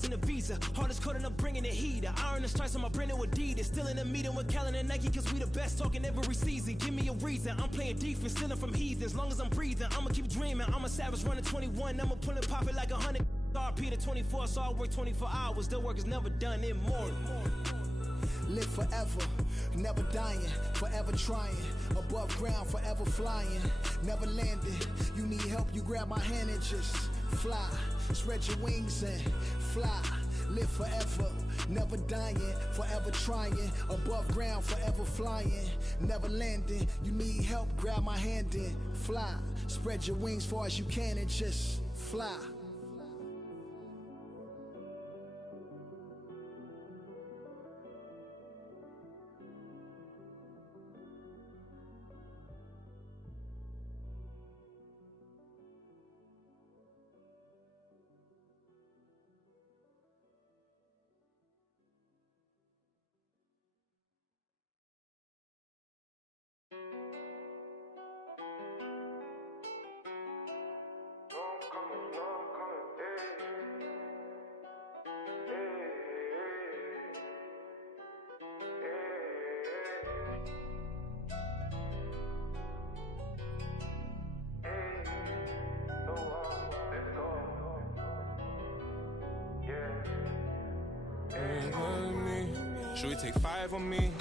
wasn't a visa. Hardest code and I'm bringing the heat. The iron and stripes on my brand new Adidas. Still in a meeting with Callan and Nike, cause we the best talking every season. Give me a reason. I'm playing defense, stealing from heathens. As long as I'm breathing, I'ma keep dreaming. I'm a savage running 21. I'ma pull and pop it like 100. RP to 24, so I work 24 hours. The work is never done, immortal. Live forever, never dying, forever trying. Above ground, forever flying, never landing. You need help, you grab my hand and just fly. Spread your wings and fly. Live forever, never dying, forever trying. Above ground, forever flying, never landing. You need help, grab my hand and fly. Spread your wings far as you can and just fly. Should we take 5 on me?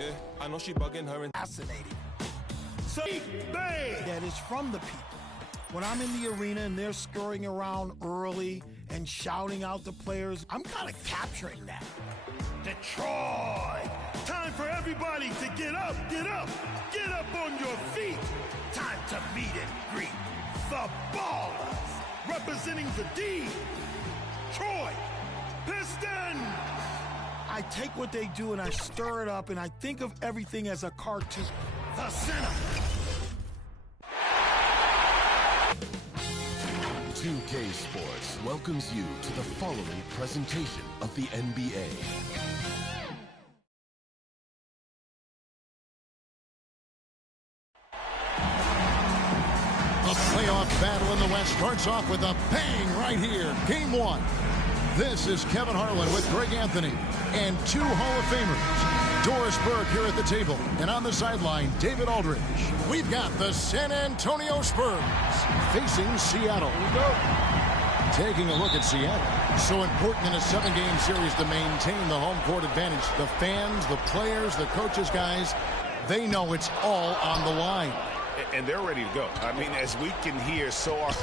Yeah, I know she bugging her and Fascinating. So, that is from the people. When I'm in the arena and they're scurrying around early and shouting out the players, I'm kind of capturing that. Detroit! Time for everybody to get up, get up, get up on your feet. Time to meet and greet the Ballers, representing the D, Troy Pistons. I take what they do and I stir it up and I think of everything as a cartoon. The center. 2K Sports welcomes you to the following presentation of the NBA. The playoff battle in the West starts off with a bang right here. Game 1. This is Kevin Harlan with Greg Anthony and 2 Hall of Famers. Doris Burke here at the table, and on the sideline, David Aldridge. We've got the San Antonio Spurs facing Seattle. Here we go. Taking a look at Seattle. So important in a 7-game series to maintain the home court advantage. The fans, the players, the coaches, guys, they know it's all on the line. And they're ready to go. I mean, as we can hear, so are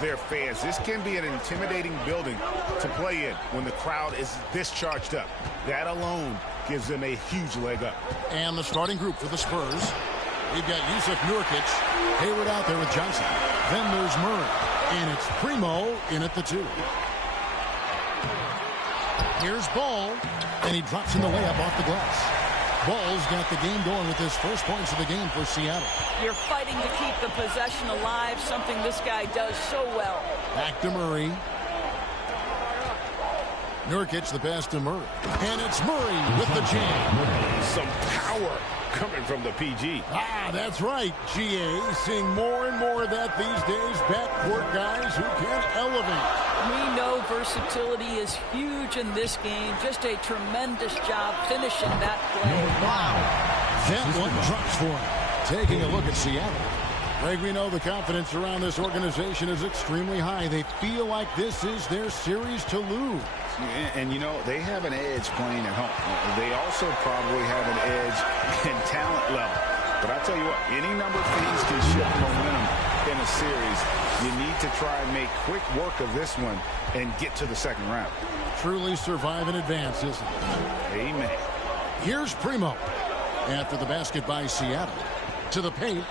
their fans. This can be an intimidating building to play in when the crowd is this charged up. That alone gives them a huge leg up. And the starting group for the Spurs. We've got Yusuf Nurkic, Hayward out there with Johnson. Then there's Murray. And it's Primo in at the 2. Here's Ball. And he drops in the layup off the glass. Ball's got the game going with his first points of the game for Seattle. You're fighting to keep the possession alive, something this guy does so well. Back to Murray. Nurkic, the pass to Murray. And it's Murray with the jam. Some power coming from the PG. Ah, that's right, GA. Seeing more and more of that these days. Backcourt guys who can elevate. We know versatility is huge in this game. Just a tremendous job finishing that play. Wow. That one drops for him. Taking a look at Seattle. Greg, we know the confidence around this organization is extremely high. They feel like this is their series to lose. And, you know, they have an edge playing at home. They also probably have an edge in talent level. But I tell you what, any number of things can shift momentum in a series. You need to try and make quick work of this one and get to the second round. Truly survive in advance, isn't it? Amen. Here's Primo. After the basket by Seattle. To the paint.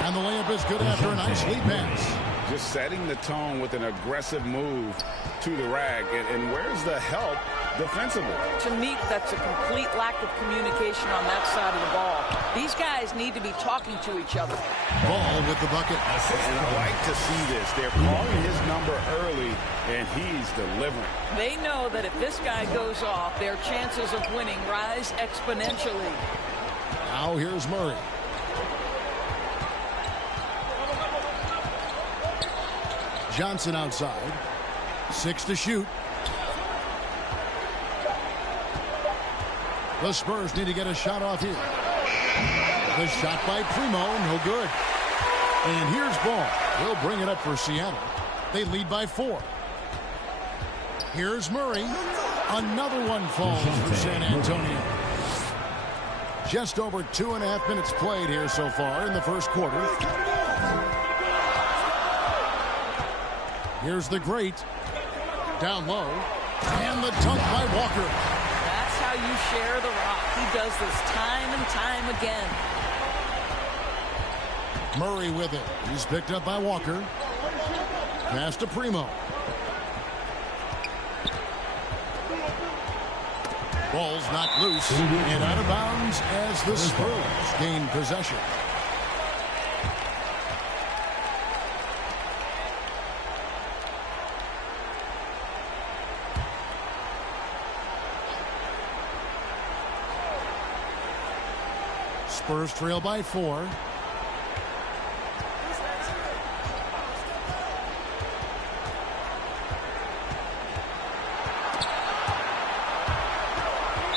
And the layup is good after a nice lead pass. Just setting the tone with an aggressive move to the rack. And where's the help defensively? To me, that's a complete lack of communication on that side of the ball. These guys need to be talking to each other. Ball with the bucket. And I like to see this. They're calling his number early, and he's delivering. They know that if this guy goes off, their chances of winning rise exponentially. Now here's Murray. Johnson outside. 6 to shoot. The Spurs need to get a shot off here. The shot by Primo, no good. And here's ball. They'll bring it up for Seattle. They lead by 4. Here's Murray. Another one falls for San Antonio. Just over 2.5 minutes played here so far in the first quarter. Here's the great. Down low. And the dunk by Walker. That's how you share the rock. He does this time and time again. Murray with it. He's picked up by Walker. Pass to Primo. Ball's knocked loose and out of bounds as the Spurs gain possession. Spurs trail by 4.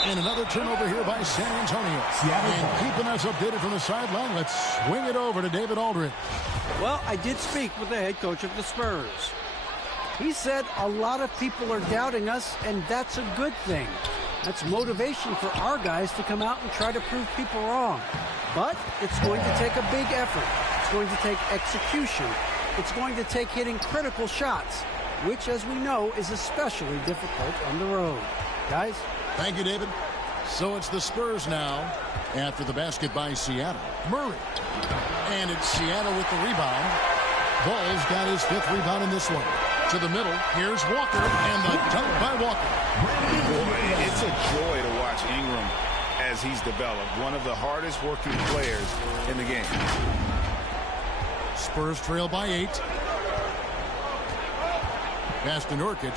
And another turnover here by San Antonio. And keeping us updated from the sideline, let's swing it over to David Aldridge. Well, I did speak with the head coach of the Spurs. He said a lot of people are doubting us, and that's a good thing. That's motivation for our guys to come out and try to prove people wrong. But it's going to take a big effort. It's going to take execution. It's going to take hitting critical shots, which, as we know, is especially difficult on the road. Guys? Thank you, David. So it's the Spurs now after the basket by Seattle. Murray. And it's Seattle with the rebound. Ball's got his 5th rebound in this one. To the middle. Here's Walker. And the dunk by Walker. Boy, it's a joy to watch Ingram as he's developed. One of the hardest working players in the game. Spurs trail by 8. Pass to Nurkic.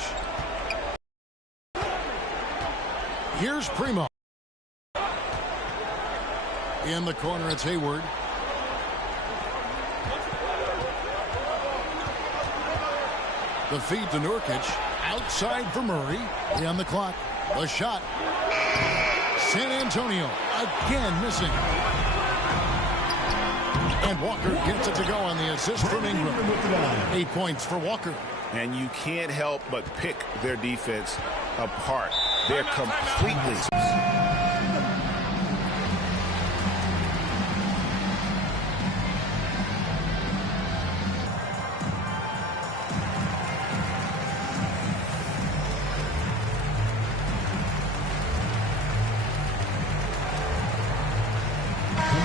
Here's Primo. In the corner, it's Hayward. The feed to Nurkic. Outside for Murray. On the clock. The shot. San Antonio again missing. And Walker gets it to go on the assist from Ingram. 8 points for Walker. And you can't help but pick their defense apart. They're completely...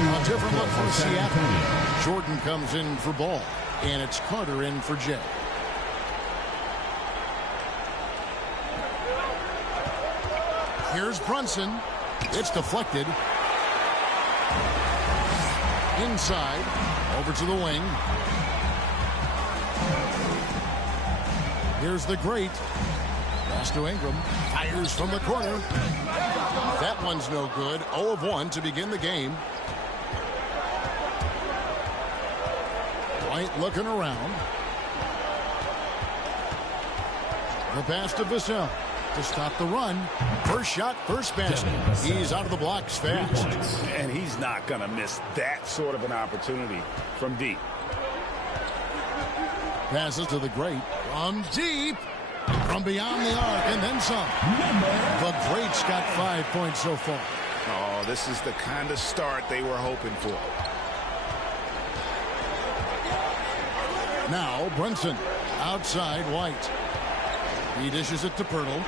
A different look for Seattle. Jordan comes in for ball. And it's Carter in for Jay. Here's Brunson. It's deflected. Inside. Over to the wing. Here's the great. Pass to Ingram. Fires from the corner. That one's no good. 0 of 1 to begin the game. White looking around. The pass to Vassell to stop the run. First shot, first basket. He's out of the blocks fast. And he's not going to miss that sort of an opportunity from deep. Passes to the great. From deep. From beyond the arc and then some. The great's got 5 points so far. Oh, this is the kind of start they were hoping for. Now Brunson. Outside White. He dishes it to Pirtle.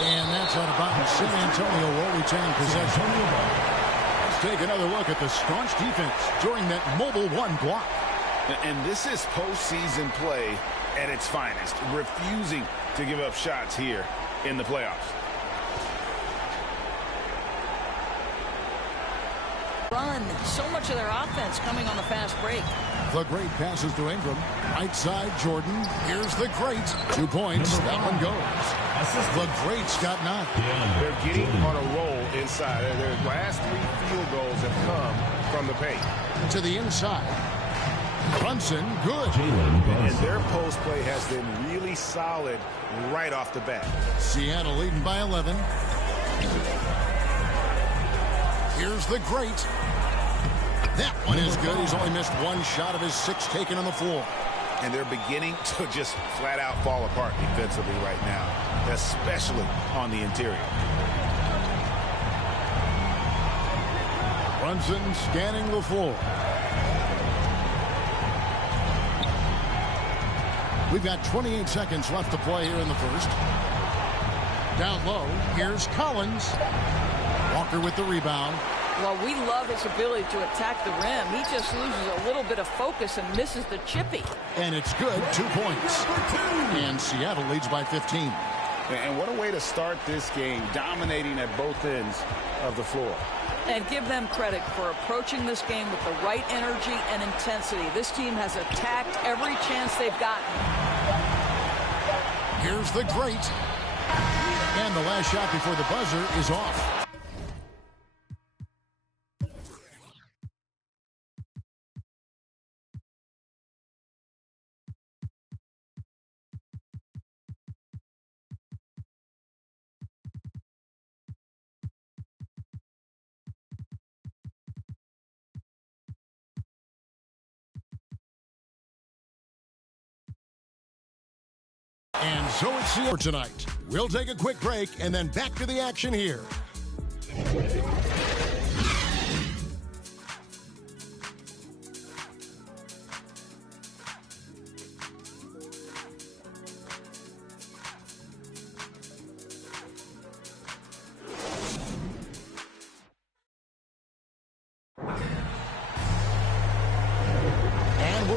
And that's out of bounds. San Antonio will retain possession. Let's take another look at the staunch defense during that mobile 1 block. And this is postseason play at its finest, refusing to give up shots here in the playoffs. Run. So much of their offense coming on the fast break. The great passes to Ingram. Right side, Jordan. Here's the great. 2 points. That one goes. The great's got 9. They're getting on a roll inside. Their last 3 field goals have come from the paint. To the inside. Brunson, good. And their post play has been really solid right off the bat. Seattle leading by 11. Here's the great. That one is good. He's only missed one shot of his 6 taken on the floor. And they're beginning to just flat out fall apart defensively right now, especially on the interior. Brunson scanning the floor. We've got 28 seconds left to play here in the first. Down low, here's Collins. Walker with the rebound. Well, we love his ability to attack the rim. He just loses a little bit of focus and misses the chippy. And it's good, 2 points. And Seattle leads by 15. And what a way to start this game, dominating at both ends of the floor. And give them credit for approaching this game with the right energy and intensity. This team has attacked every chance they've gotten. Here's the great. And the last shot before the buzzer is off. And so it's the tonight. We'll take a quick break and then back to the action here.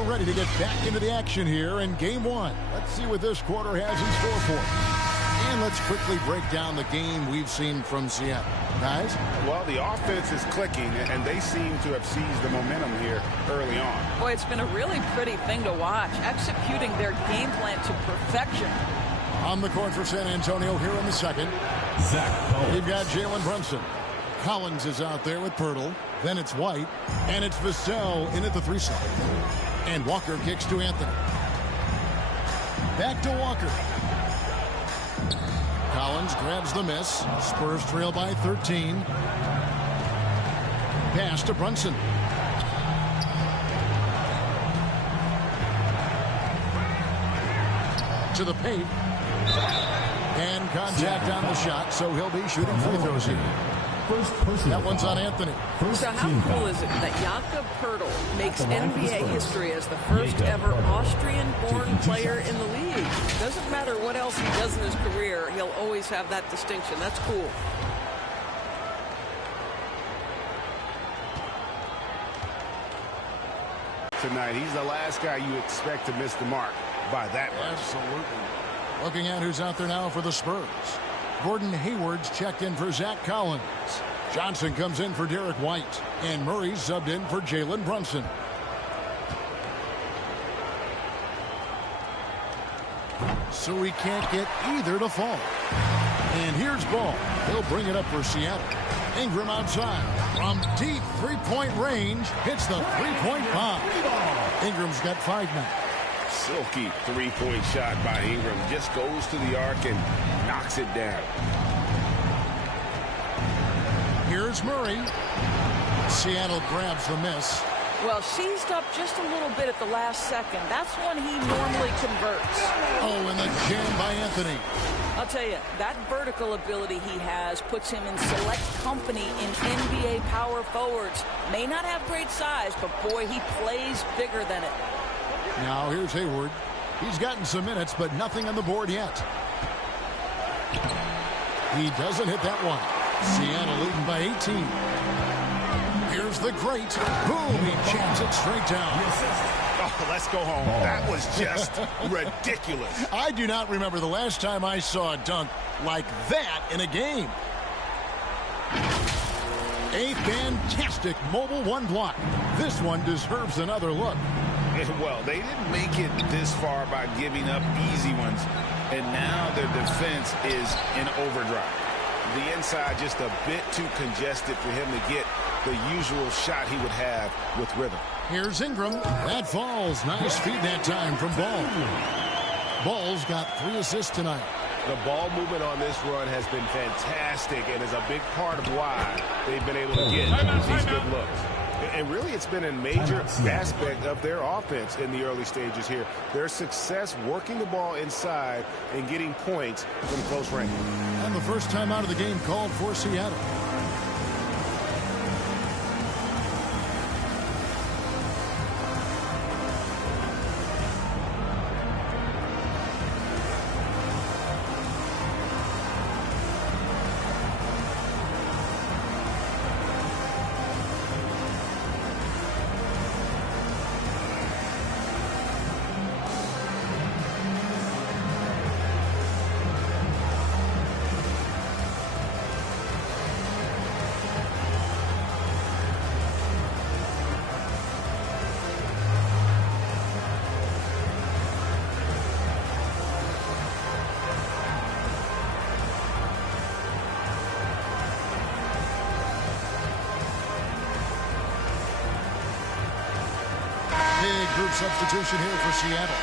Ready to get back into the action here in game 1. Let's see what this quarter has in store for us. And let's quickly break down the game we've seen from Seattle. Guys? Well, the offense is clicking, and they seem to have seized the momentum here early on. Boy, it's been a really pretty thing to watch, executing their game plan to perfection. On the court for San Antonio here in the second. We've got Jalen Brunson. Collins is out there with Pirtle. Then it's White. And it's Vassell in at the 3 side. And Walker kicks to Anthony. Back to Walker. Collins grabs the miss. Spurs trail by 13. Pass to Brunson. To the paint. And contact on the shot, so he'll be shooting free throws here. That one's on Anthony. So how cool is it that Jakob Pirtle makes NBA history as the first ever Austrian-born player in the league? Doesn't matter what else he does in his career, he'll always have that distinction. That's cool. Tonight, he's the last guy you expect to miss the mark by that much. Absolutely. Looking at who's out there now for the Spurs. Gordon Hayward's checked in for Zach Collins. Johnson comes in for Derek White. And Murray's subbed in for Jalen Brunson. So he can't get either to fall. And here's Ball. He'll bring it up for Seattle. Ingram outside. From deep three-point range, hits the three-point bomb. Ingram's got 5 now. Silky three-point shot by Ingram. Just goes to the arc and knocks it down. Here's Murray. Seattle grabs the miss. Well, seized up just a little bit at the last second. That's when he normally converts. Oh, and the jam by Anthony. I'll tell you, that vertical ability he has puts him in select company in NBA power forwards. May not have great size, but boy, he plays bigger than it. Now here's Hayward. He's gotten some minutes, but nothing on the board yet. He doesn't hit that one. Seattle leading by 18. Here's the great. Boom, he jams it straight down. Oh, let's go home. That was just ridiculous. I do not remember the last time I saw a dunk like that in a game. A fantastic mobile one block. This one deserves another look. Well, they didn't make it this far by giving up easy ones, and now their defense is in overdrive. The inside just a bit too congested for him to get the usual shot he would have with rhythm. Here's Ingram. That falls. Nice feed that time from Ball. Ball's got 3 assists tonight. The ball movement on this run has been fantastic and is a big part of why they've been able to get these good looks. And really, it's been a major aspect of their offense in the early stages here. Their success working the ball inside and getting points from close range. And the first time out of the game called for Seattle. Group substitution here for Seattle.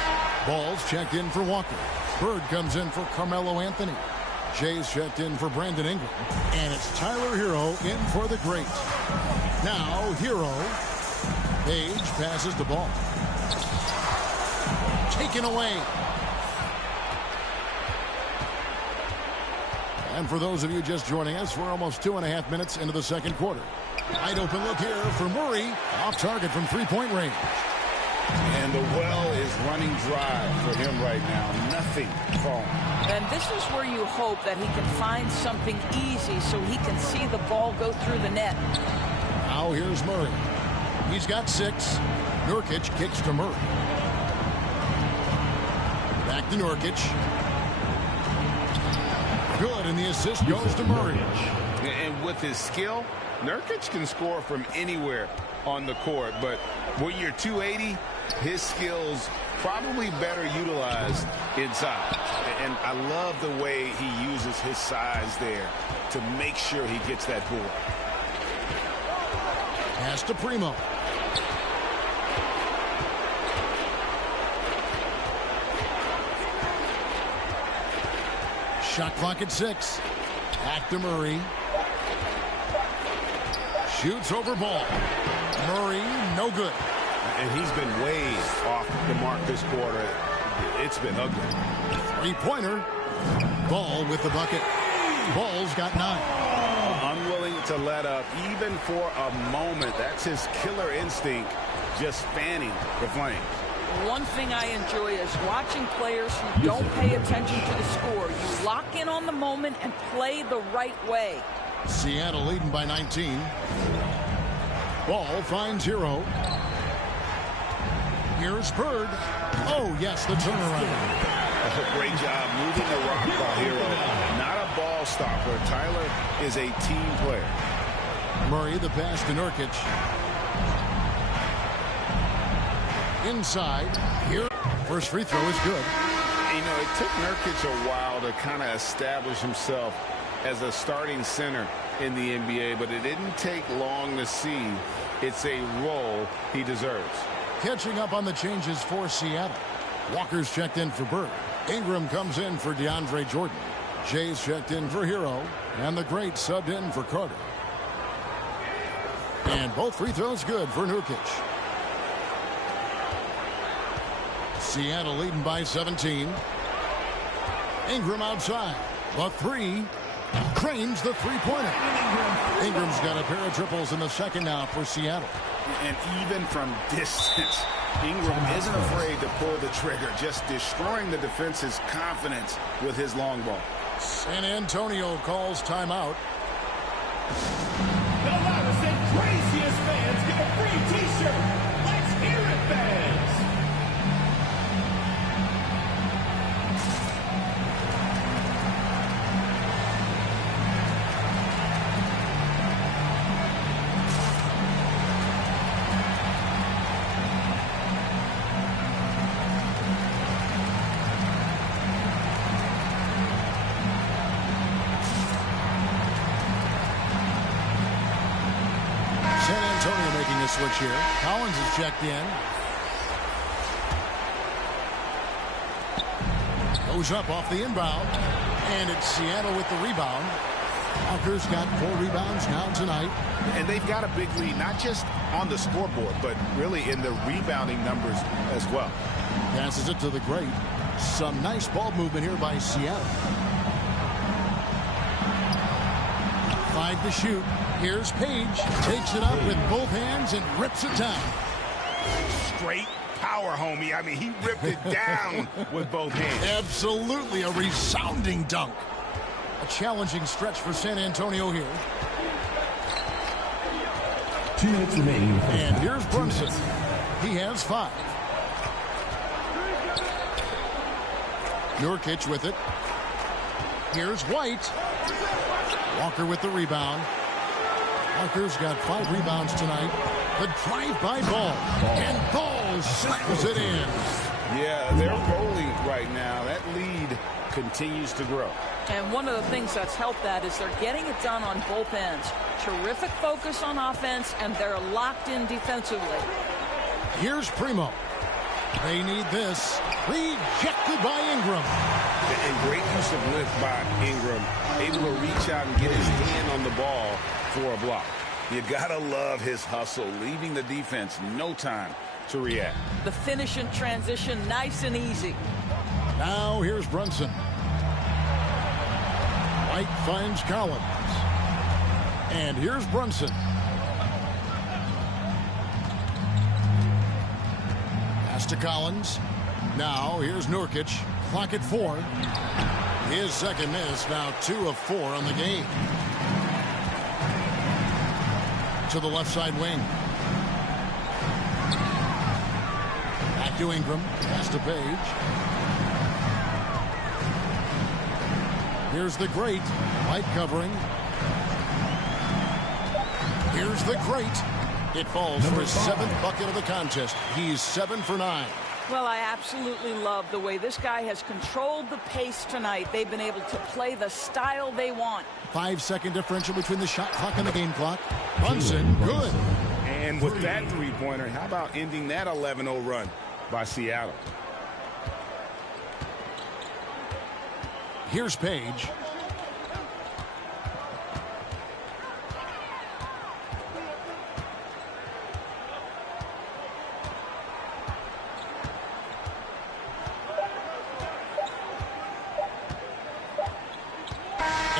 Ball's checked in for Walker. Bird comes in for Carmelo Anthony. Jay's checked in for Brandon Ingram. And it's Tyler Hero in for the great. Now Hero. Page passes the ball. Taken away. And for those of you just joining us, we're almost 2.5 minutes into the second quarter. Wide open look here for Murray. Off target from three-point range. And the well is running dry for him right now. Nothing falling. And this is where you hope that he can find something easy so he can see the ball go through the net. Now here's Murray. He's got 6. Nurkic kicks to Murray. Back to Nurkic. Good, and the assist goes to Murray. And with his skill, Nurkic can score from anywhere on the court, but when you're 280, his skills probably better utilized inside. And I love the way he uses his size there to make sure he gets that board. Pass to Primo. Shot clock at 6. Back to Murray. Shoots over Ball. Murray, no good. And he's been way off the mark this quarter. It's been ugly. Three-pointer. Ball with the bucket. Ball's got 9. Unwilling to let up even for a moment. That's his killer instinct, just fanning the flames. One thing I enjoy is watching players who don't pay attention to the score. You lock in on the moment and play the right way. Seattle leading by 19. Ball finds Hero. Here's Bird. Oh, yes, the turnaround. Great job moving the rock by Hero. Not a ball stopper. Tyler is a team player. Murray, the pass to Nurkic. Inside. Here. First free throw is good. You know, it took Nurkic a while to kind of establish himself as a starting center in the NBA, but it didn't take long to see it's a role he deserves. Catching up on the changes for Seattle. Walker's checked in for Bird. Ingram comes in for DeAndre Jordan. Jay's checked in for Hero. And the great subbed in for Carter. And both free throws good for Nurkic. Seattle leading by 17. Ingram outside. The 3. Cranes the three-pointer. Ingram's got a pair of triples in the second now for Seattle. And even from distance, Ingram isn't afraid to pull the trigger, just destroying the defense's confidence with his long ball. San Antonio calls timeout. The loudest and craziest fans get a free t-shirt. Let's hear it, fans. switch here. Collins is checked in. Goes up off the inbound. And it's Seattle with the rebound. Walker's got 4 rebounds now tonight. And they've got a big lead, not just on the scoreboard, but really in the rebounding numbers as well. Passes it to the great. Some nice ball movement here by Seattle. 5 to shoot. Here's Page. Takes it up with both hands and rips it down. Straight power, homie. I mean, he ripped it down with both hands. Absolutely a resounding dunk. A challenging stretch for San Antonio here. 2 minutes remaining. And here's Brunson. He has 5. Nurkic with it. Here's White. Walker with the rebound. Walker's got 5 rebounds tonight. The drive-by ball. And Ball slams it in. Yeah, they're rolling right now. That lead continues to grow. And one of the things that's helped that is they're getting it done on both ends. Terrific focus on offense, and they're locked in defensively. Here's Primo. They need this. Rejected by Ingram. And great use of lift by Ingram. Able to reach out and get his hand on the ball for a block. You gotta love his hustle, leaving the defense no time to react. The finish in transition, nice and easy. Now here's Brunson. White finds Collins. And here's Brunson. Pass to Collins. Now here's Nurkic. Clock at 4. His second miss, now 2 of 4 on the game. To the left side wing. Back to Ingram. Pass to Page. Here's the great. White covering. Here's the great. It falls for his 7th bucket of the contest. He's 7 for 9. Well, I absolutely love the way this guy has controlled the pace tonight. They've been able to play the style they want. 5-second differential between the shot clock and the game clock. Brunson, good. And with that three-pointer, how about ending that 11-0 run by Seattle? Here's Page.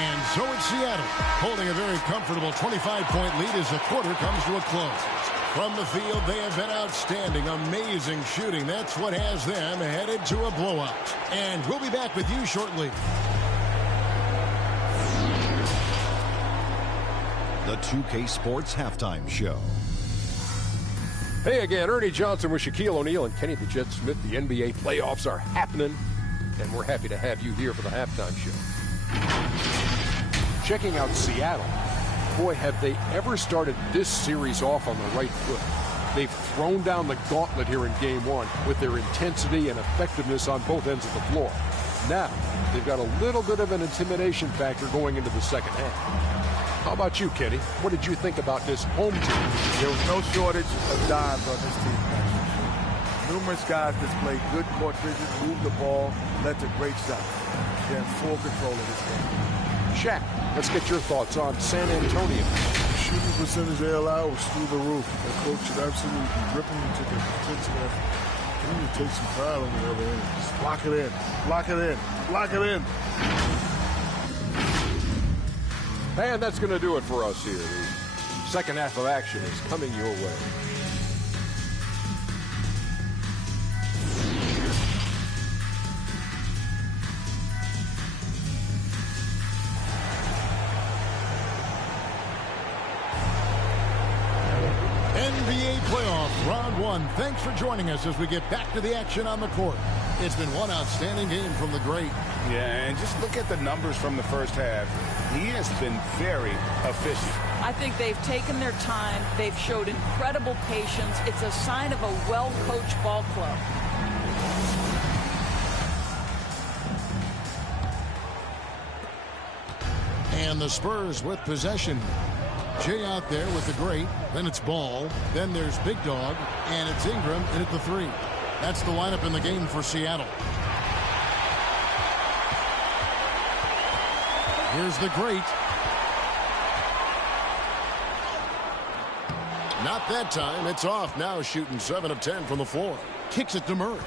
And so it's Seattle, holding a very comfortable 25-point lead as the quarter comes to a close. From the field, they have been outstanding, amazing shooting. That's what has them headed to a blowout. And we'll be back with you shortly. The 2K Sports Halftime Show. Hey again, Ernie Johnson with Shaquille O'Neal and Kenny the Jet Smith. The NBA playoffs are happening, and we're happy to have you here for the halftime show. Checking out Seattle. Boy, have they ever started this series off on the right foot. They've thrown down the gauntlet here in Game 1 with their intensity and effectiveness on both ends of the floor. Now, they've got a little bit of an intimidation factor going into the second half. How about you, Kenny? What did you think about this home team? There was no shortage of dimes on this team. Numerous guys displayed good court vision, moved the ball, led to great shots. They're in full control of this game. Shaq, let's get your thoughts on San Antonio. The shooting percentage they allow was through the roof. The coach should absolutely rip them to the intensive effort. You need to take some pride on the other end. Just lock it in. Lock it in. Lock it in. And that's going to do it for us here. The second half of action is coming your way. NBA playoff round 1. Thanks for joining us as we get back to the action on the court. It's been one outstanding game from the great. Yeah, and just look at the numbers from the first half. He has been very efficient. I think they've taken their time. They've showed incredible patience. It's a sign of a well-coached ball club. And the Spurs with possession. Jay out there with the great. Then it's Ball. Then there's Big Dog. And it's Ingram in at the 3. That's the lineup in the game for Seattle. Here's the great. Not that time. It's off now, shooting 7 of 10 from the floor. Kicks it to Murray.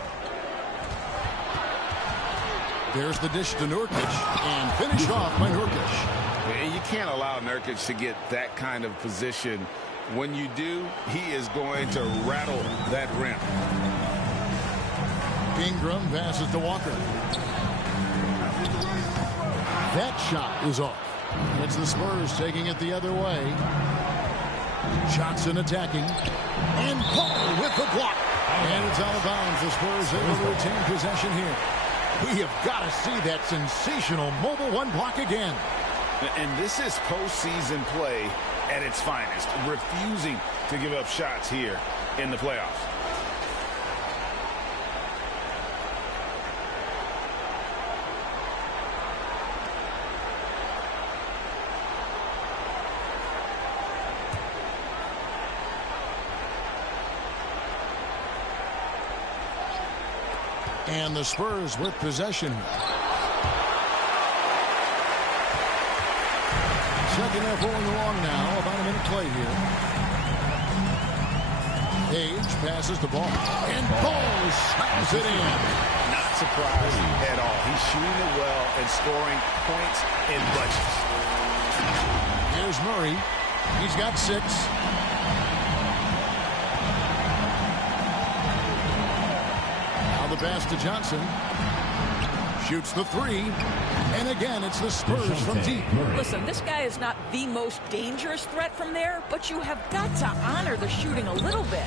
There's the dish to Nurkic, and finish off by Nurkic. You can't allow Nurkic to get that kind of position. When you do, he is going to rattle that rim. Ingram passes to Walker. That shot is off. It's the Spurs taking it the other way. Johnson attacking. And Paul with the block. And it's out of bounds. The Spurs able to retain possession here. We have got to see that sensational mobile 1 block again. And this is postseason play at its finest. Refusing to give up shots here in the playoffs. And the Spurs with possession. Second half rolling along now. About a minute play here. Page passes the ball. And Ball slams it in. Not surprised at all. He's shooting it well and scoring points in bunches. Here's Murray. He's got 6. The pass to Johnson. Shoots the 3. And again, it's the Spurs from deep. Listen, this guy is not the most dangerous threat from there, but you have got to honor the shooting a little bit.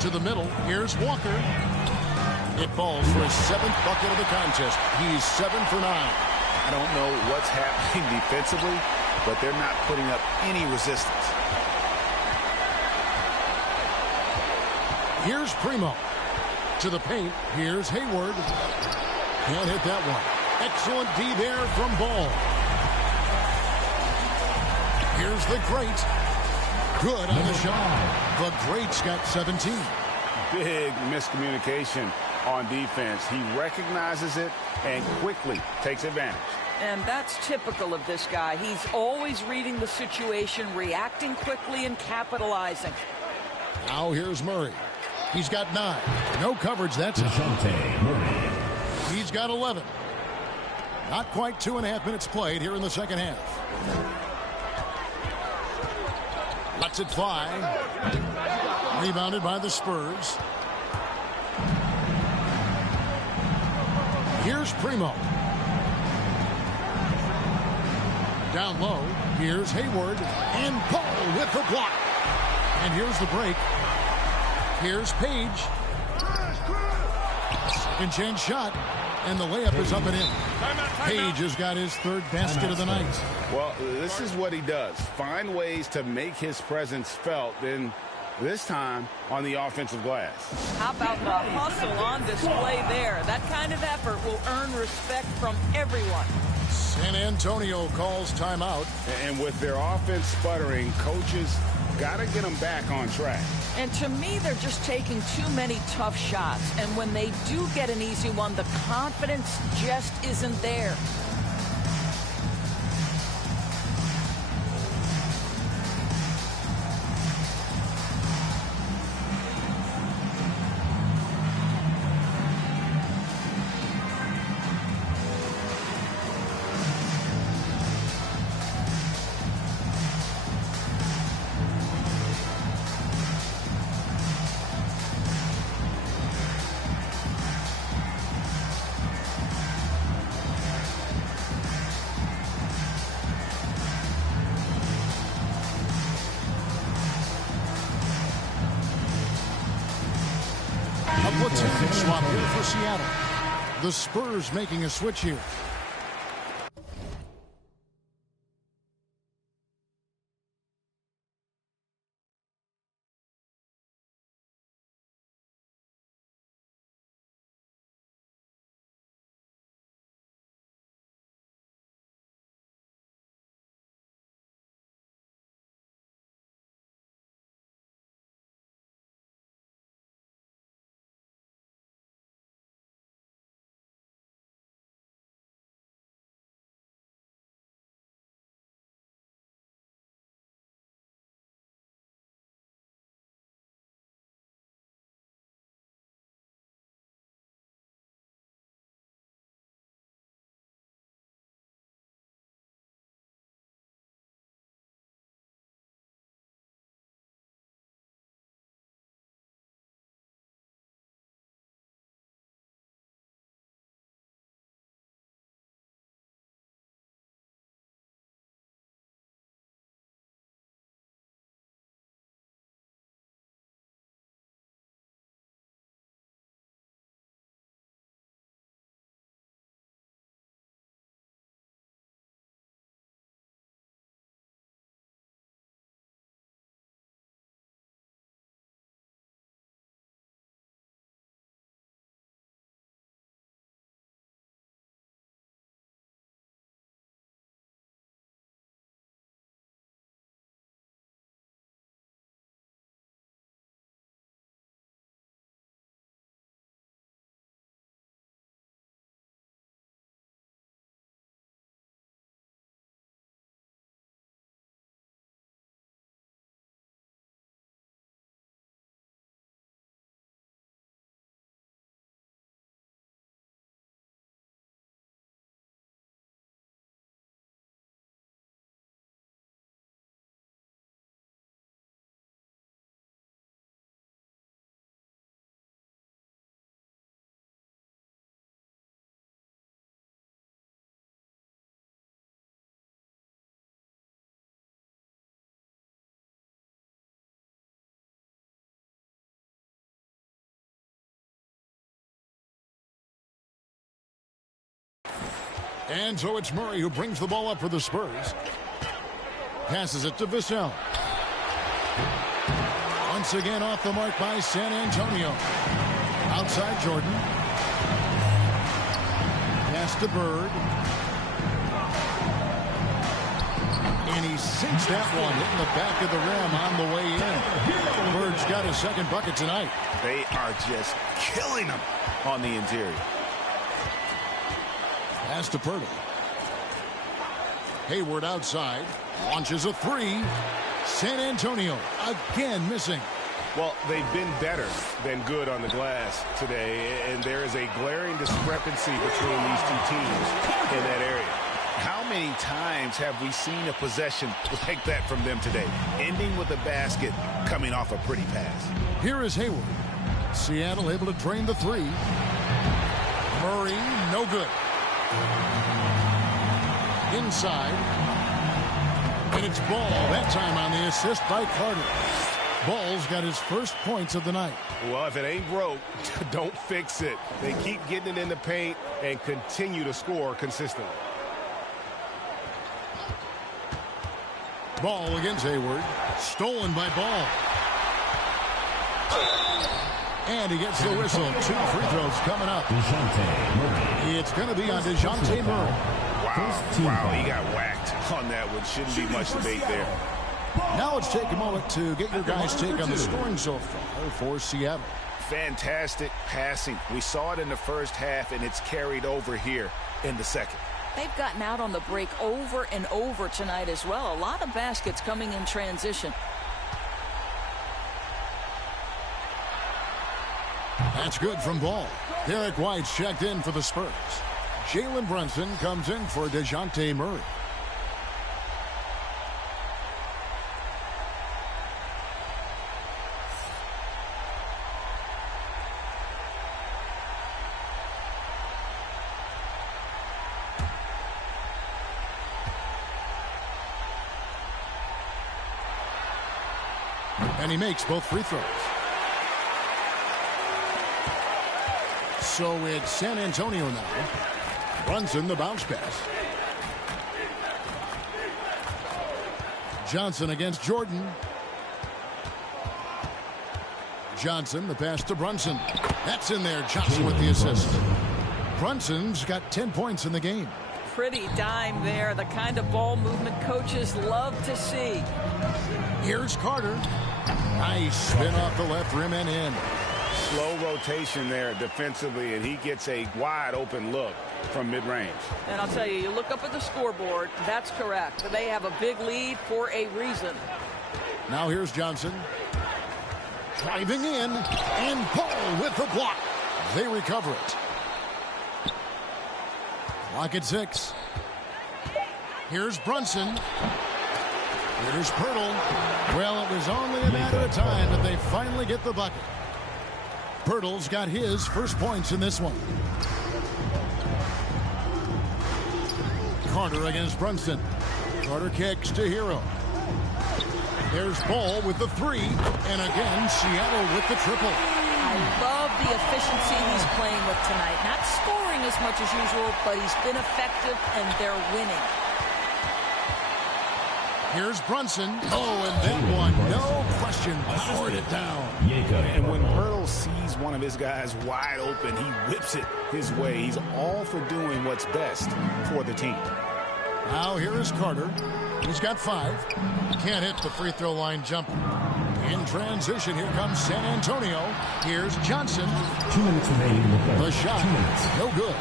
To the middle. Here's Walker. It falls for his 7th bucket of the contest. He's 7 for 9. I don't know what's happening defensively, but they're not putting up any resistance. Here's Primo. To the paint. Here's Hayward. Can't hit that one. Excellent D there from Ball. Here's the great. Good on the shot. The great's got 17. Big miscommunication on defense. He recognizes it and quickly takes advantage. And that's typical of this guy. He's always reading the situation, reacting quickly, and capitalizing. Now here's Murray. He's got 9. No coverage that time. He's got 11. Not quite 2.5 minutes played here in the second half. Lets it fly. Rebounded by the Spurs. Here's Primo. Down low. Here's Hayward. And Paul with the block. And here's the break. Here's Page. Second chance shot. And the layup is up and in. Page has got his 3rd basket of the night. Well, this is what he does. Find ways to make his presence felt. Then this time on the offensive glass. How about the hustle on display there? That kind of effort will earn respect from everyone. San Antonio calls timeout. And with their offense sputtering, coaches got to get them back on track. And to me, they're just taking too many tough shots. And when they do get an easy one, the confidence just isn't there. Platoon swap here for Seattle. The Spurs making a switch here. And so it's Murray who brings the ball up for the Spurs. Passes it to Vassell. Once again off the mark by San Antonio. Outside Jordan. Pass to Bird. And he sinks that one, hitting the back of the rim on the way in. Bird's got his second bucket tonight. They are just killing him on the interior. Pass to Pirtle. Hayward outside. Launches a three. San Antonio again missing. Well, they've been better than good on the glass today, and there is a glaring discrepancy between these two teams in that area. How many times have we seen a possession like that from them today, ending with a basket coming off a pretty pass? Here is Hayward. Seattle able to drain the three. Murray, no good. Inside. And it's Ball, that time on the assist by Carter. Ball's got his first points of the night. Well, if it ain't broke, don't fix it. They keep getting it in the paint and continue to score consistently. Ball against Hayward. Stolen by Ball. And he gets the whistle. 2 free throws coming up. It's going to be on DeJounte Murray. Wow, he got whacked on that one. Shouldn't be much debate there. Now let's take a moment to get your guys' take on the scoring so far for Seattle. Fantastic passing. We saw it in the first half, and it's carried over here in the second. They've gotten out on the break over and over tonight as well. A lot of baskets coming in transition. That's good from Ball. Derek White's checked in for the Spurs. Jalen Brunson comes in for DeJounte Murray. And he makes both free throws. So it's San Antonio now. Brunson the bounce pass. Johnson against Jordan. Johnson the pass to Brunson. That's in there. Johnson with the assist. Brunson's got 10 points in the game. Pretty dime there. The kind of ball movement coaches love to see. Here's Carter. Nice spin off the left rim and in. Slow rotation there defensively, and he gets a wide open look from mid-range. And I'll tell you, you look up at the scoreboard, that's correct. They have a big lead for a reason. Now here's Johnson. Driving in, and Paul with the block. They recover it. Clock at 6. Here's Brunson. Here's Pirtle. Well, it was only a matter of time, but they finally get the bucket. Pirtle's got his first points in this one. Carter against Brunson. Carter kicks to Hero. There's Ball with the three. And again, Seattle with the triple. I love the efficiency he's playing with tonight. Not scoring as much as usual, but he's been effective, and they're winning. Here's Brunson. Oh, and that one, no question, powered it down. And when Pirtle sees one of his guys wide open, he whips it his way. He's all for doing what's best for the team. Now here is Carter. He's got 5. Can't hit the free throw line jumper. In transition, here comes San Antonio. Here's Johnson. 2 minutes remaining in the third. The shot, 2 minutes. no good.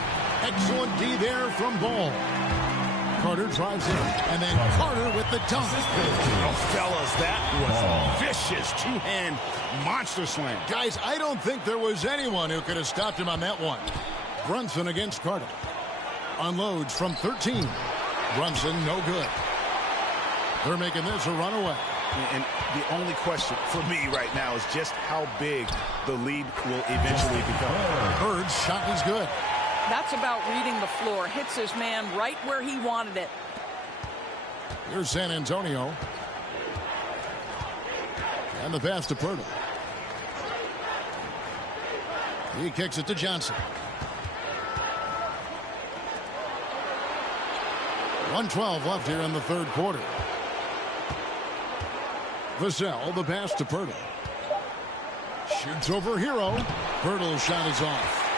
Excellent D there from Ball. Carter drives in, and then Carter with the dunk. Oh, fellas, that was a vicious two-hand monster slam. Guys, I don't think there was anyone who could have stopped him on that one. Brunson against Carter. Unloads from 13. Brunson, no good. They're making this a runaway. And the only question for me right now is just how big the lead will eventually become. Bird's shot is good. That's about reading the floor. Hits his man right where he wanted it. Here's San Antonio. And the pass to Pirtle. He kicks it to Johnson. 1:12 left here in the third quarter. Vassell, the pass to Pirtle. Shoots over Hero. Pirtle's shot is off.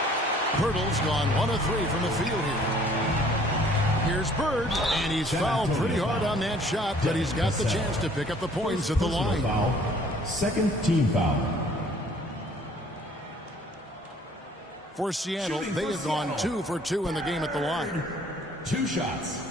Pirtle's gone 1 of 3 from the field here. Here's Bird, and he's fouled pretty hard on that shot, but he's got the chance to pick up the points at the line. Foul. Second team foul. For Seattle, they have gone 2 for 2 in the game at the line. 2 shots.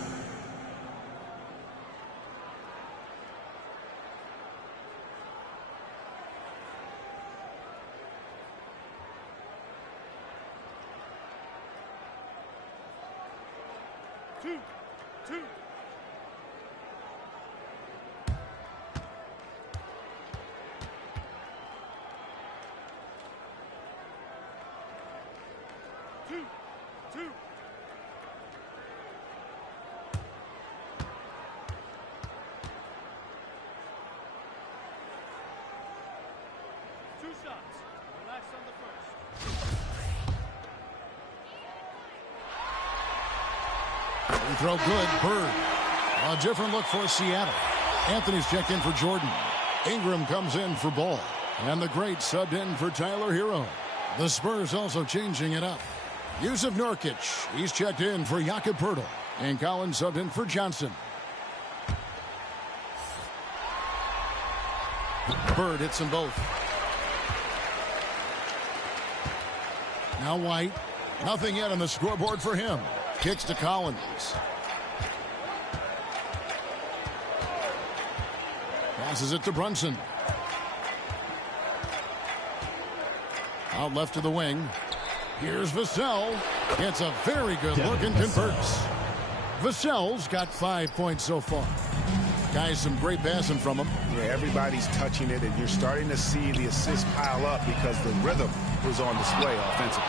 Throw good. Bird. A different look for Seattle. Anthony's checked in for Jordan. Ingram comes in for Ball. And the great subbed in for Tyler Hero. The Spurs also changing it up. Yusuf Nurkic. He's checked in for Jakob Poeltl. And Collins subbed in for Johnson. Bird hits them both. Now White. Nothing yet on the scoreboard for him. Kicks to Collins. Passes it to Brunson. Out left to the wing. Here's Vassell. Gets a very good look and converts. Vassell's got 5 points so far. Guys, some great passing from him. Yeah, everybody's touching it, and you're starting to see the assists pile up because the rhythm was on display offensively.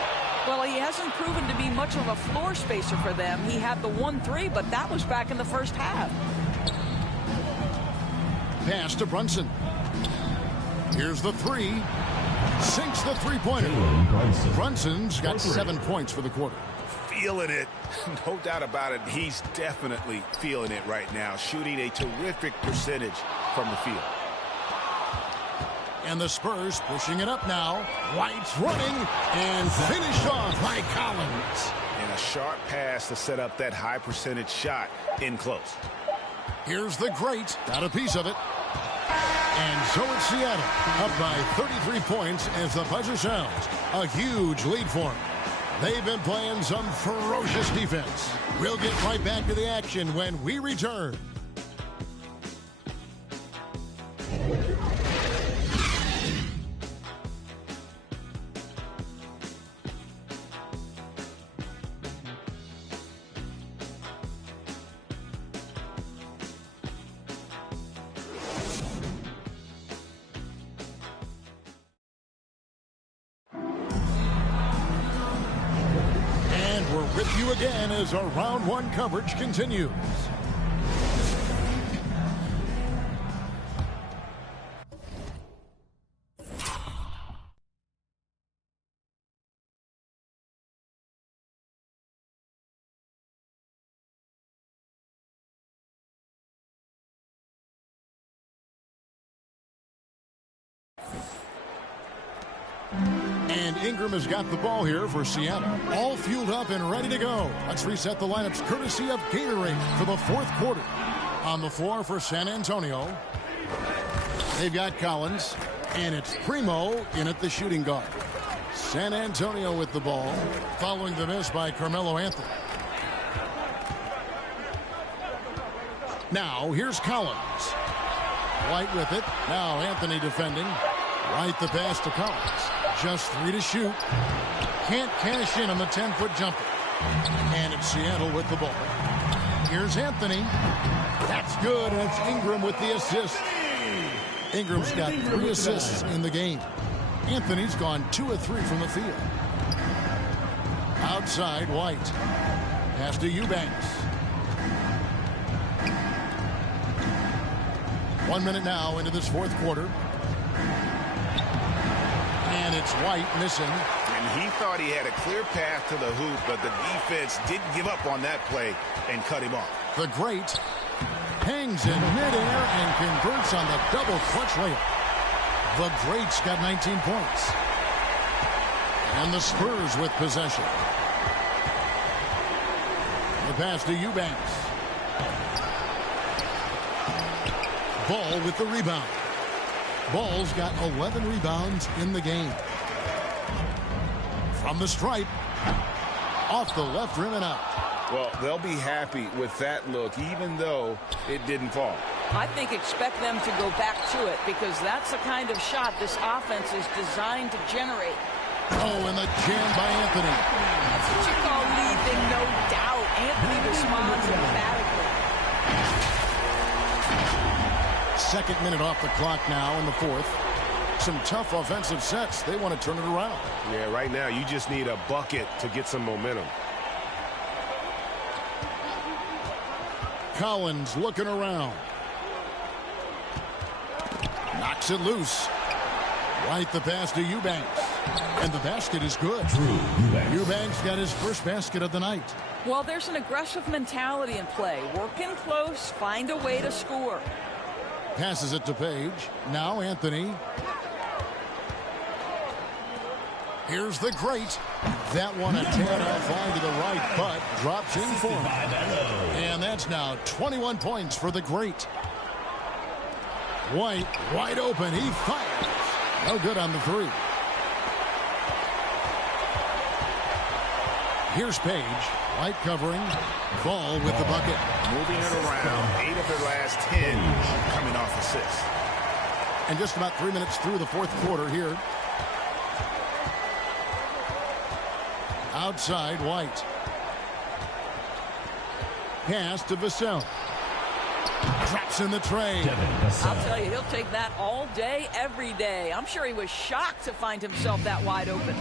Well, he hasn't proven to be much of a floor spacer for them. He had the 1-3, but that was back in the first half. Pass to Brunson. Here's the 3. Sinks the three-pointer. Brunson's got 7 points for the quarter. Feeling it. No doubt about it. He's definitely feeling it right now. Shooting a terrific percentage from the field. And the Spurs pushing it up now. White's running and finished off by Collins. And a sharp pass to set up that high percentage shot in close. Here's the great. Got a piece of it. And so it's Seattle up by 33 points as the buzzer sounds. A huge lead for them. They've been playing some ferocious defense. We'll get right back to the action when we return. With you again as our round one coverage continues. And Ingram has got the ball here for Seattle. All fueled up and ready to go. Let's reset the lineups courtesy of Gatorade for the fourth quarter. On the floor for San Antonio, they've got Collins, and it's Primo in at the shooting guard. San Antonio with the ball, following the miss by Carmelo Anthony. Now, here's Collins. White with it. Now Anthony defending. White the pass to Collins. Just 3 to shoot. Can't cash in on the 10-foot jumper. And it's Seattle with the ball. Here's Anthony. That's good. And it's Ingram with the assist. Ingram's got 3 assists in the game. Anthony's gone 2 of 3 from the field. Outside, White. Pass to Eubanks. 1 minute now into this fourth quarter. And it's White missing. And he thought he had a clear path to the hoop, but the defense didn't give up on that play and cut him off. The great hangs in midair and converts on the double clutch layup. The great's got 19 points. And the Spurs with possession. The pass to Eubanks. Ball with the rebound. Ball's got 11 rebounds in the game. From the stripe. Off the left rim and out. Well, they'll be happy with that look, even though it didn't fall. I think expect them to go back to it because that's the kind of shot this offense is designed to generate. Oh, and the jam by Anthony. That's what you call leaving no doubt. Anthony responds emphatically. Second minute off the clock now in the fourth. Some tough offensive sets. They want to turn it around. Yeah, right now you just need a bucket to get some momentum. Collins looking around. Knocks it loose. Right the pass to Eubanks. And the basket is good. Eubanks got his first basket of the night. Well, there's an aggressive mentality in play. Work in close, find a way to score. Passes it to Page. Now Anthony. Here's the great. That one a tad offline to the right, but drops in for him. And that's now 21 points for the great. White wide open. He fires. No good on the three. Here's Page. White covering. Ball with the bucket. Moving it around. 8 of their last 10 coming off assists. And just about 3 minutes through the fourth quarter here. Outside, White. Pass to Vassell. Drops in the tray. I'll tell you, he'll take that all day, every day. I'm sure he was shocked to find himself that wide open.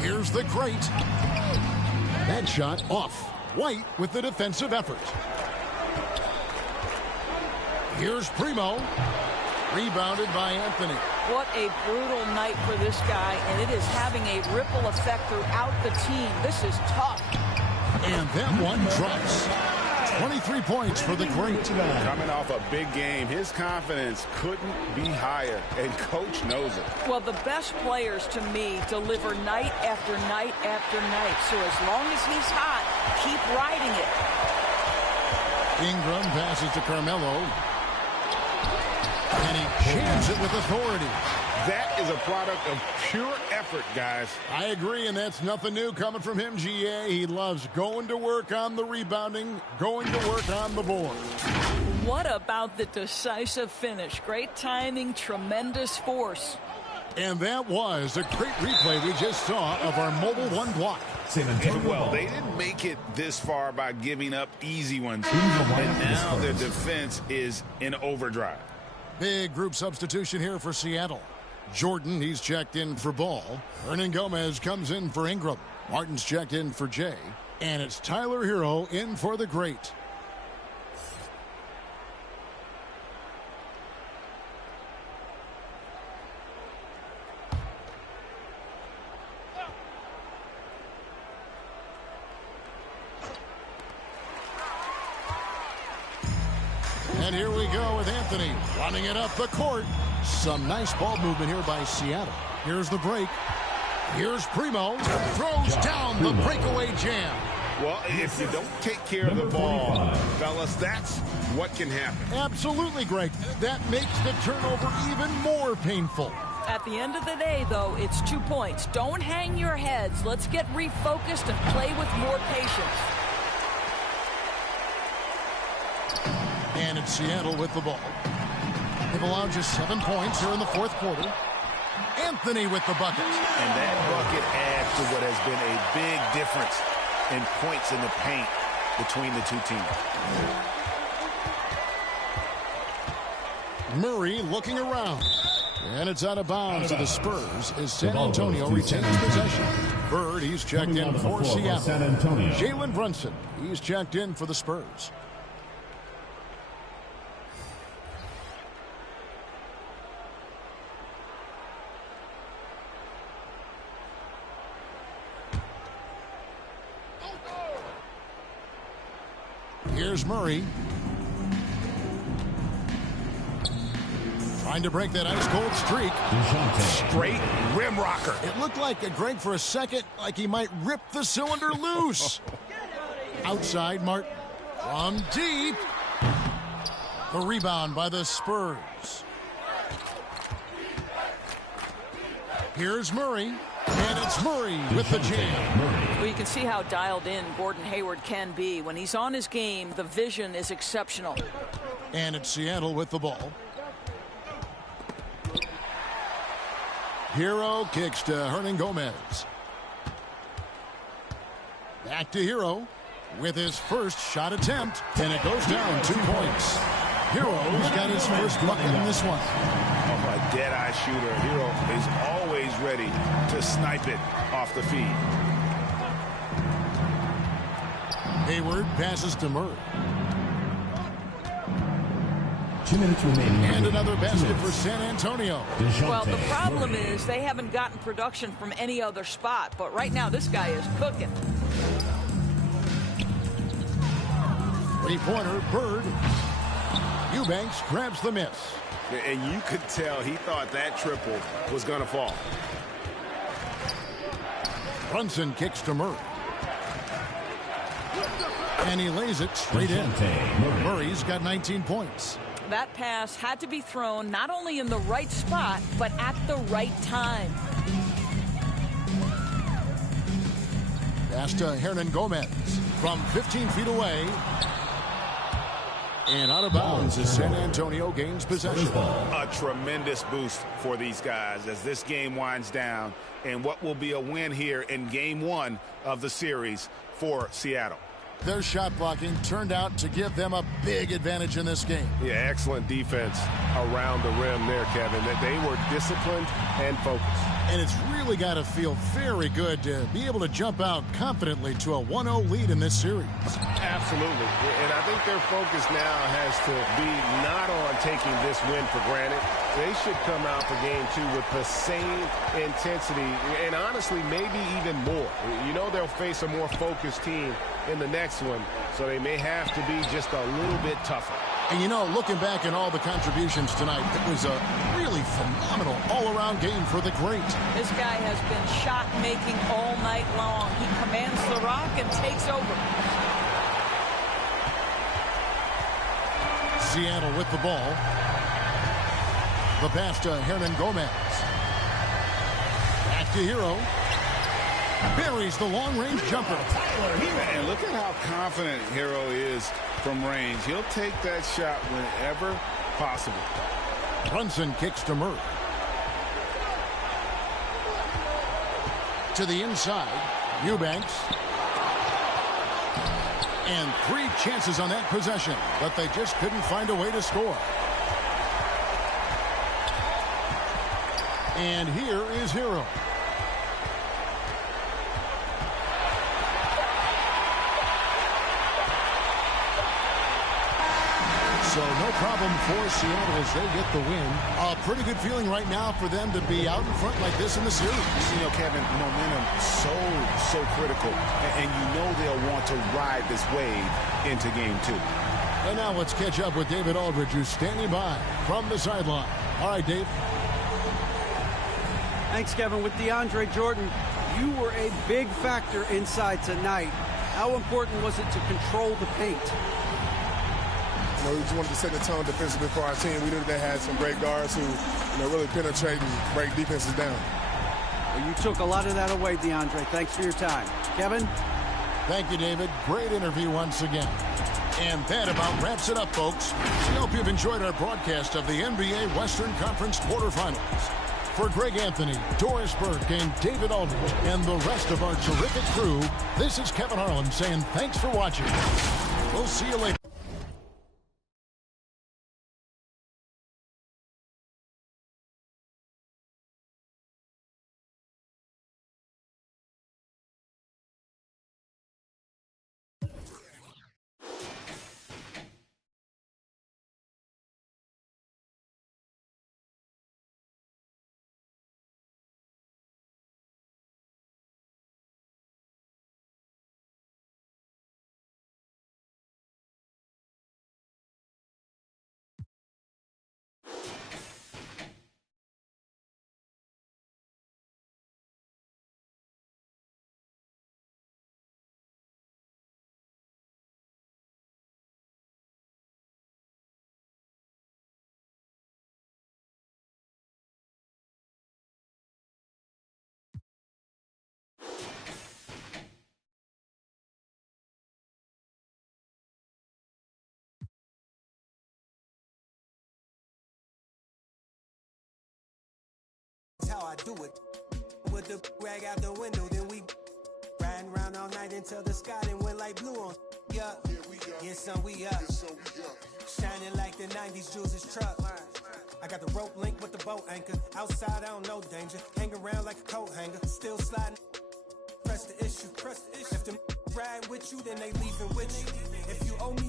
Here's the great. That shot off. White with the defensive effort. Here's Primo. Rebounded by Anthony. What a brutal night for this guy, and it is having a ripple effect throughout the team. This is tough. And that one drops. 23 points for the great. Coming off a big game, his confidence couldn't be higher, and coach knows it. Well, the best players, to me, deliver night after night after night. So as long as he's hot, keep riding it. Ingram passes to Carmelo. And he jams it with authority. That is a product of pure effort, guys. I agree, and that's nothing new coming from him, GA. He loves going to work on the rebounding, going to work on the board. What about the decisive finish? Great timing, tremendous force. And that was a great replay we just saw of our mobile one block. Well, they didn't make it this far by giving up easy ones. And now their defense is in overdrive. Big group substitution here for Seattle. Jordan, he's checked in for Ball. Hernan Gomez comes in for Ingram. Martin's checked in for Jay. And it's Tyler Hero in for the great. And here we go with Anthony running it up the court. Some nice ball movement here by Seattle. Here's the break. Here's Primo. Throws down the breakaway jam. Well, if you don't take care of the ball, fellas, that's what can happen. Absolutely, Greg. That makes the turnover even more painful. At the end of the day, though, it's 2 points. Don't hang your heads. Let's get refocused and play with more patience. And it's Seattle with the ball. They've allowed just 7 points here in the fourth quarter. Anthony with the bucket. And that bucket adds to what has been a big difference in points in the paint between the two teams. Murray looking around. And it's out of bounds to the Spurs as San Antonio retains possession. Bird, he's checked in for Seattle. Jalen Brunson, he's checked in for the Spurs. Here's Murray. Trying to break that ice-cold streak. Straight rim rocker. It looked like, Greg, for a second, like he might rip the cylinder loose. Outside, Martin. From deep. The rebound by the Spurs. Here's Murray. And it's Murray with the jam. Well, you can see how dialed in Gordon Hayward can be. When he's on his game, the vision is exceptional. And it's Seattle with the ball. Hero kicks to Hernangomez. Back to Hero with his first shot attempt, and it goes down 2 points. Hero's got his first bucket in this one. Oh, a dead-eye shooter. Hero is always ready to snipe it off the feed. Hayward passes to Murray. 2 minutes remaining. And another basket for San Antonio. Well, the problem is they haven't gotten production from any other spot, but right now this guy is cooking. Three-pointer, Bird. Eubanks grabs the miss. And you could tell he thought that triple was going to fall. Brunson kicks to Murray. And he lays it straight in. Murray's got 19 points. That pass had to be thrown not only in the right spot, but at the right time. Pass to Hernangomez from 15 feet away. And out of bounds as San Antonio gains possession. A tremendous boost for these guys as this game winds down, and what will be a win here in game 1 of the series for Seattle. Their shot blocking turned out to give them a big advantage in this game. Yeah, excellent defense around the rim there, Kevin. They were disciplined and focused. And it's really got to feel very good to be able to jump out confidently to a 1-0 lead in this series. Absolutely. And I think their focus now has to be not on taking this win for granted. They should come out for game 2 with the same intensity and honestly maybe even more. You know they'll face a more focused team in the next one, so they may have to be just a little bit tougher. And you know, looking back at all the contributions tonight, it was a really phenomenal all-around game for the great. This guy has been shot-making all night long. He commands the rock and takes over. Seattle with the ball. The pass to Hernangomez. Back to Hero. Buries the long-range jumper. And look at how confident Hero is from range. He'll take that shot whenever possible. Brunson kicks to Murray. To the inside. Eubanks. And 3 chances on that possession, but they just couldn't find a way to score. And here is Hero. So no problem for Seattle as they get the win. A pretty good feeling right now for them to be out in front like this in the series. You know, Kevin, momentum so critical. And you know they'll want to ride this wave into game 2. And now let's catch up with David Aldridge, who's standing by from the sideline. All right, Dave. Thanks, Kevin. With DeAndre Jordan, you were a big factor inside tonight. How important was it to control the paint? You know, we just wanted to set the tone defensively for our team. We knew they had some great guards who, you know, really penetrate and break defenses down. Well, you took a lot of that away, DeAndre. Thanks for your time. Kevin? Thank you, David. Great interview once again. And that about wraps it up, folks. We hope you've enjoyed our broadcast of the NBA Western Conference quarterfinals. For Greg Anthony, Doris Burke, and David Aldridge, and the rest of our terrific crew, this is Kevin Harlan saying thanks for watching. We'll see you later. I do it. With the rag out the window, then we riding around all night until the sky then went like blue on. Yeah, yeah, son, we up. Shining like the 90s Jules' truck. I got the rope link with the boat anchor. Outside, I don't know danger. Hang around like a coat hanger. Still sliding. Press the issue. If them ride with you, then they leaving with you. If you owe me